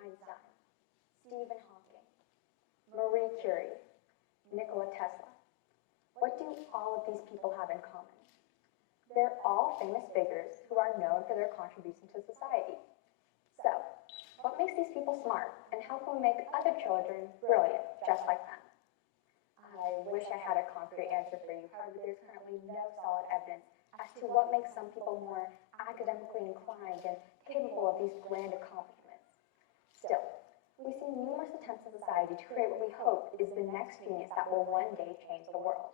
Einstein, Stephen Hawking, Marie Curie, Nikola Tesla. What do all of these people have in common? They're all famous figures who are known for their contribution to society. So, what makes these people smart, and how can we make other children brilliant just like them? I wish I had a concrete answer for you, however, there's currently no solid evidence as to what makes some people more academically inclined and capable of these grand accomplishments. Still, we see numerous attempts in society to create what we hope is the next genius that will one day change the world.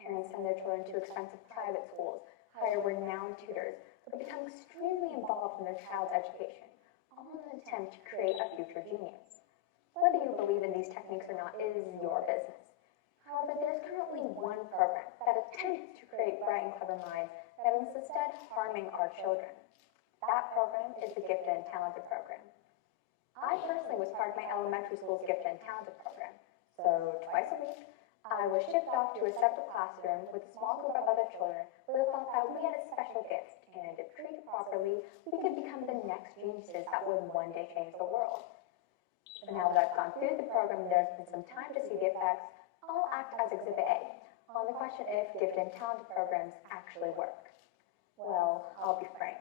Parents send their children to expensive private schools, hire renowned tutors, or become extremely involved in their child's education, all in an attempt to create a future genius. Whether you believe in these techniques or not is your business. However, there's currently one program that attempts to create bright and clever minds that is instead harming our children. That program is the Gifted and Talented program. I personally was part of my elementary school's Gifted and Talented program, so twice a week, I was shipped off to a separate classroom with a small group of other children with the thought that we had a special gift, and if treated properly, we could become the next geniuses that would one day change the world. But now that I've gone through the program and there's been some time to see the effects, I'll act as Exhibit A on the question if Gifted and Talented programs actually work. Well, I'll be frank.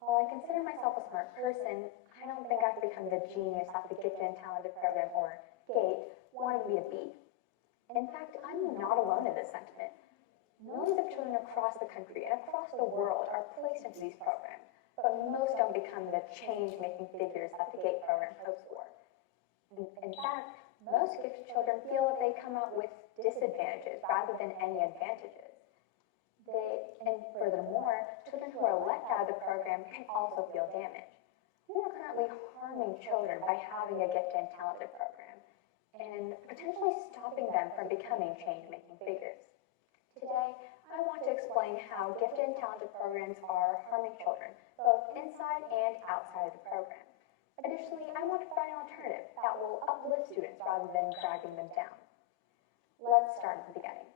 While I consider myself a smart person, I don't think I've become the genius that the Gifted and Talented program, or GATE, wanted me to be. In fact, I'm not alone in this sentiment. Millions of children across the country and across the world are placed into these programs, but most don't become the change-making figures that the GATE program hopes for. In fact, most gifted children feel that they come out with disadvantages rather than any advantages. And furthermore, children who are left out of the program can also feel damaged. We are currently harming children by having a Gifted and Talented program, and potentially stopping them from becoming change-making figures. Today, I want to explain how Gifted and Talented programs are harming children, both inside and outside of the program. Additionally, I want to find an alternative that will uplift students rather than dragging them down. Let's start at the beginning.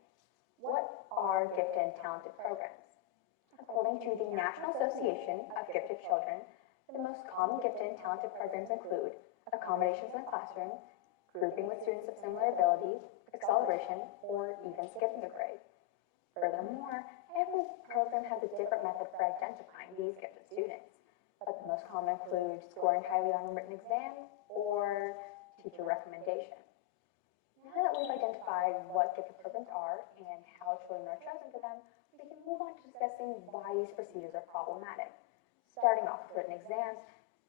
What are Gifted and Talented programs? According to the National Association of Gifted Children, the most common Gifted and Talented programs include accommodations in the classroom, grouping with students of similar abilities, acceleration, or even skipping a grade. Furthermore, every program has a different method for identifying these gifted students, but the most common include scoring highly on a written exam or teacher recommendation. Now that we've identified what gifted programs are and how children are chosen for them, we can move on to discussing why these procedures are problematic. Starting off with written exams,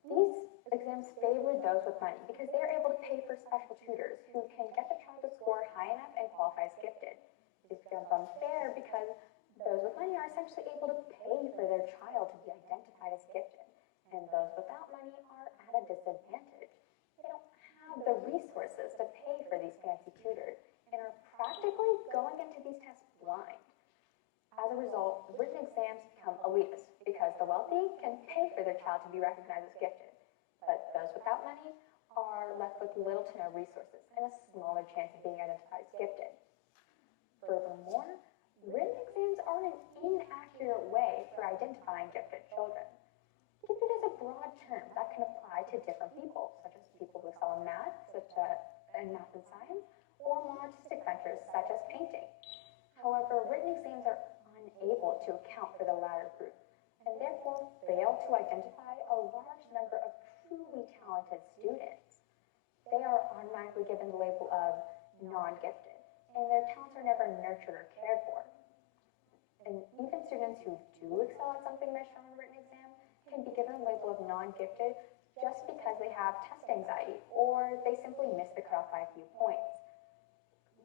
these exams favor those with money because they are able to pay for special tutors who can get the child to score high enough and qualify as gifted. This becomes unfair because those with money are essentially able to pay for their child to be identified as gifted, and those without money are at a disadvantage. They don't have the resources to pay for these fancy tutors and are practically going into these tests blind. As a result, written exams become elitist because the wealthy can pay for their child to be recognized as gifted, but those without money are left with little to no resources and a smaller chance of being identified as gifted. Furthermore, written exams are an inaccurate way for identifying gifted children. Gifted is a broad term that can apply to different people, such as people who excel in math, and science, or more artistic ventures, such as painting. However, written exams are unable to account for the latter group, and therefore fail to identify a large number of truly talented students. They are automatically given the label of non-gifted, and their talents are never nurtured or cared for. And even students who do excel at something measured on a written exam can be given the label of non-gifted just because they have test anxiety or they simply miss the cutoff by a few points.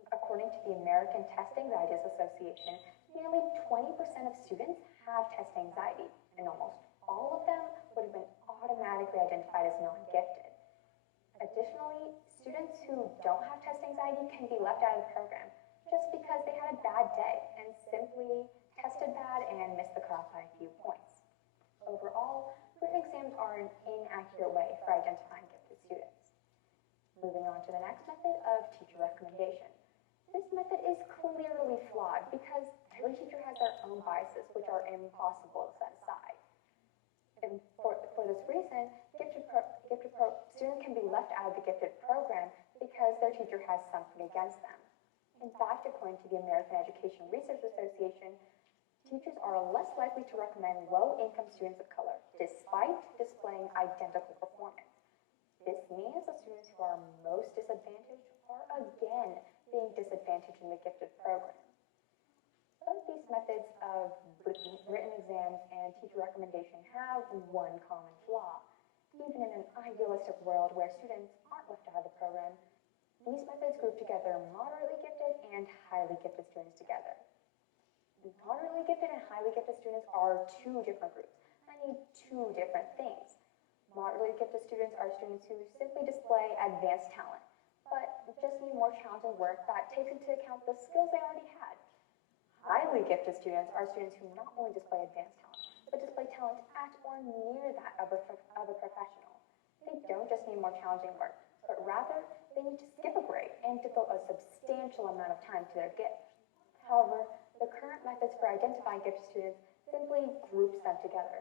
According to the American Test Anxiety Association, nearly 20% of students have test anxiety, and almost all of them would have been automatically identified as non-gifted. Additionally, students who don't have test anxiety can be left out of the program just because they had a bad day and simply tested bad and missed the cutoff by a few points. Overall, written exams are an inaccurate way for identifying gifted students. Moving on to the next method of teacher recommendation. This method is clearly flawed because every teacher has their own biases, which are impossible to set aside. And for this reason, gifted student can be left out of the gifted program because their teacher has something against them. In fact, according to the American Education Research Association, teachers are less likely to recommend low-income students of color, despite displaying identical performance. This means the students who are most disadvantaged are again being disadvantaged in the gifted program. Both these methods of written exams and teacher recommendation have one common flaw. Even in an idealistic world where students aren't left out of the program, these methods group together moderately gifted and highly gifted students together. Moderately gifted and highly gifted students are two different groups. I need two different things. Moderately gifted students are students who simply display advanced talent, but just need more challenging work that takes into account the skills they already had. Highly gifted students are students who not only display advanced talent, but display talent at or near that of a professional. They don't just need more challenging work, but rather they need to skip a grade and devote a substantial amount of time to their gift. However, the current methods for identifying gifted students simply groups them together.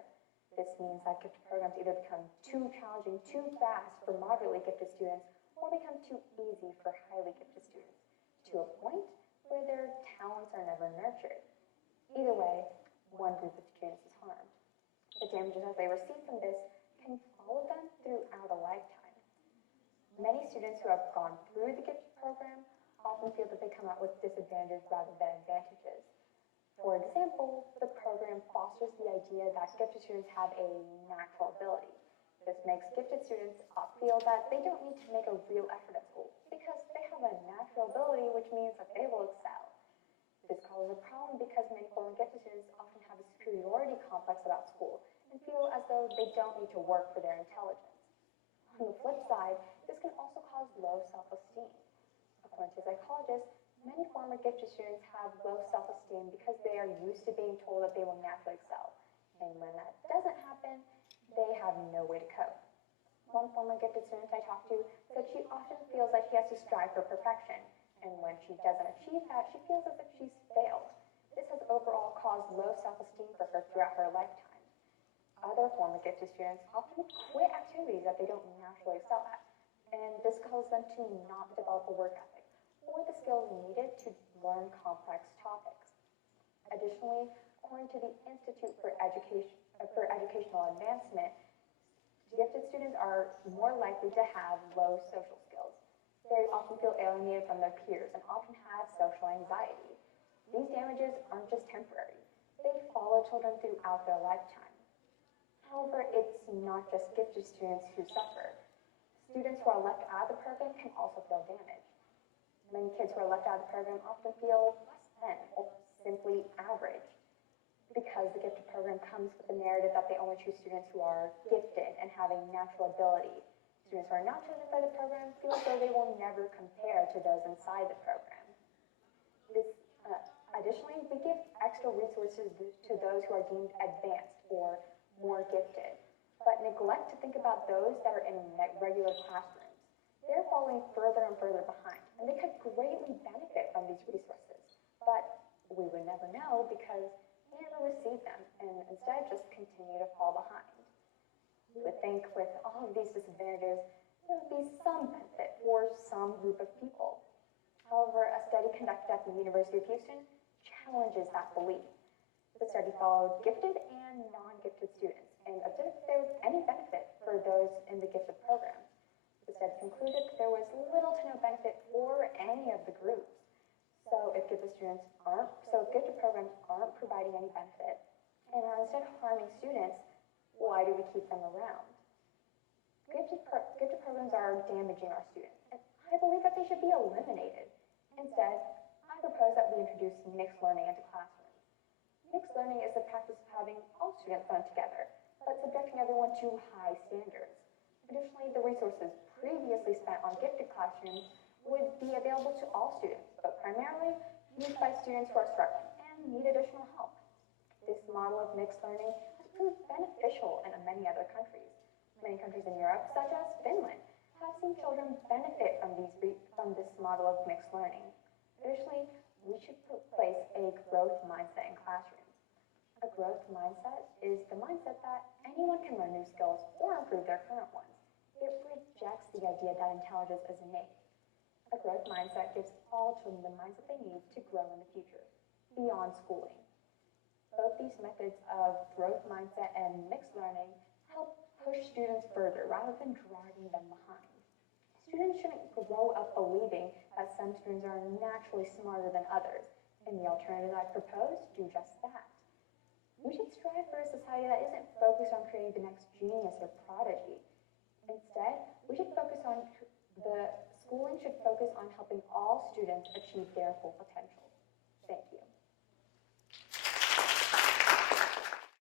This means that gifted programs either become too challenging too fast for moderately gifted students or become too easy for highly gifted students, to a point where their talents are never nurtured. Either way, one group of students is harmed. The damages that they receive from this can follow them throughout a lifetime. Many students who have gone through the gifted program often feel that they come out with disadvantages rather than advantages. For example, the program fosters the idea that gifted students have a natural ability. This makes gifted students feel that they don't need to make a real effort at school because they have a natural ability, which means that they will excel. This causes a problem because many former gifted students often have a superiority complex about school and feel as though they don't need to work for their intelligence. On the flip side, this can also cause low self-esteem. According to psychologists, many former gifted students have low self-esteem because they are used to being told that they will naturally excel. And when that doesn't happen, they have no way to cope. One former gifted student I talked to said she often feels like she has to strive for perfection, and when she doesn't achieve that, she feels as if she's failed. This has overall caused low self-esteem for her throughout her lifetime. Other former gifted students often quit activities that they don't naturally excel at, and this causes them to not develop a work ethic or the skills needed to learn complex topics. Additionally, according to the Institute for Educational Advancement, gifted students are more likely to have low social skills. They often feel alienated from their peers and often have social anxiety. These damages aren't just temporary. They follow children throughout their lifetime. However, it's not just gifted students who suffer. Students who are left out of the program can also feel damaged. Many kids who are left out of the program often feel less than or simply average, because the gifted program comes with the narrative that they only choose students who are gifted and having natural ability. Students who are not chosen by the program feel as though they will never compare to those inside the program. Additionally, we give extra resources to those who are deemed advanced or more gifted, but neglect to think about those that are in regular classrooms. They're falling further and further behind, and they could greatly benefit from these resources, but we would never know because they never receive them and instead just continue to fall behind. You would think with all of these disadvantages, there would be some benefit for some group of people. However, a study conducted at the University of Houston challenges that belief. The study followed gifted and non-gifted students and observed if there was any benefit for those in the gifted program. The study concluded that there was little to no benefit for any of the groups. So if gifted programs aren't providing any benefit and are instead harming students, why do we keep them around? Gifted programs are damaging our students, and I believe that they should be eliminated. Instead, I propose that we introduce mixed learning into classrooms. Mixed learning is the practice of having all students learn together, but subjecting everyone to high standards. Additionally, the resources previously spent on gifted classrooms would be available to all students, but primarily used by students who are struggling and need additional help. This model of mixed learning has proved beneficial in many other countries. Many countries in Europe, such as Finland, have seen children benefit from this model of mixed learning. Additionally, we should place a growth mindset in classrooms. A growth mindset is the mindset that anyone can learn new skills or improve their current ones. It rejects the idea that intelligence is innate. A growth mindset gives all children the mindset they need to grow in the future, beyond schooling. Both these methods of growth mindset and mixed learning help push students further rather than dragging them behind. Students shouldn't grow up believing that some students are naturally smarter than others, and the alternatives I propose do just that. We should strive for a society that isn't focused on creating the next genius or prodigy. Instead, the schooling should focus on helping all students achieve their full potential. Thank you.